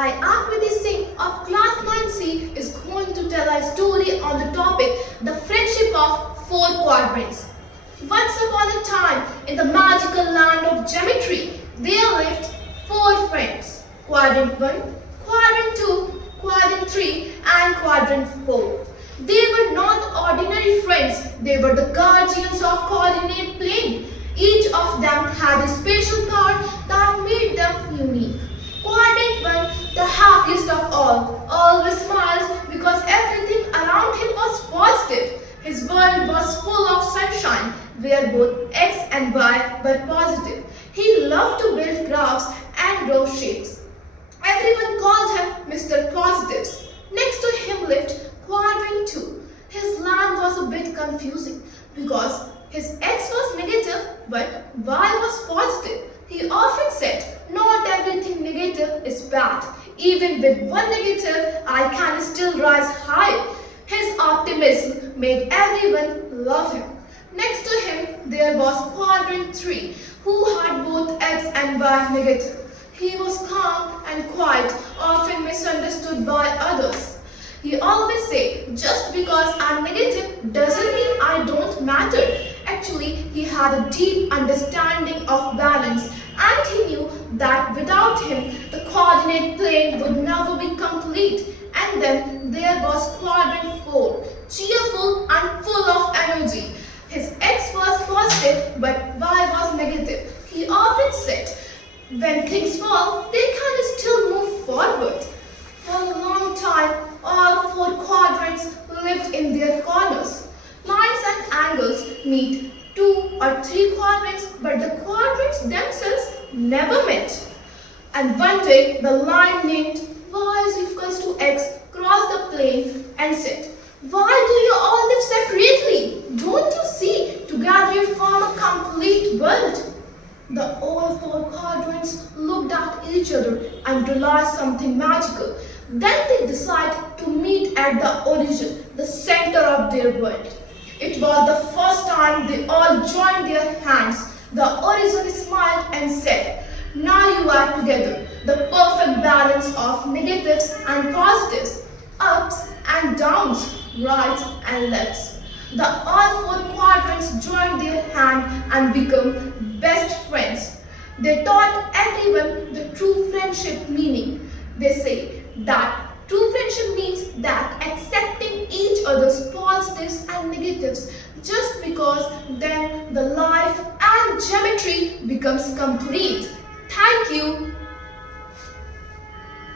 I Akriti Singh of class 9C is going to tell a story on the topic the friendship of four quadrants. Once upon a time, in the magical land of geometry, there lived four friends. Quadrant 1, Quadrant 2, Quadrant 3 and Quadrant 4. They were not ordinary friends, they were the guardians of coordinate plane. Each of them had a special power that made them unique. Quadrant 1, the happiest of all, always smiles because everything around him was positive. His world was full of sunshine, where both x and y were positive. He loved to build graphs and draw shapes. Everyone called him Mr. Positives. Next to him lived Quadrant 2. His land was a bit confusing because his x was negative but y was positive. He often said, not everything negative is bad. Even with one negative, I can still rise high. His optimism made everyone love him. Next to him, there was Quadrant 3, who had both x and y negative. He was calm and quiet, often misunderstood by others. He always said, just because I'm negative doesn't mean I don't matter. Actually, he had a deep understanding of balance and he knew that without him, the coordinate plane would never be complete. And then there was Quadrant 4, cheerful and full of energy. His x was positive but y was negative. He often said, when things fall, they can still move forward. For a long time, all four quadrants lived in their corners. Lines and angles meet 2 or 3 quadrants, but the quadrants themselves never met. And one day, the line named y is equals to x crossed the plane and said, why do you all live separately? Don't you see? Together you form a complete world. The all four quadrants looked at each other and realized something magical. Then they decided to meet at the origin, the center of their world. It was the first time they all joined their hands. The origin smiled and said, now you are together, the perfect balance of negatives and positives, ups and downs, rights and lefts. The all four quadrants joined their hand and became best friends. They taught everyone the true friendship meaning. They say that true friendship means that accepting each other's positives and negatives just because then the life and geometry becomes complete. Thank you.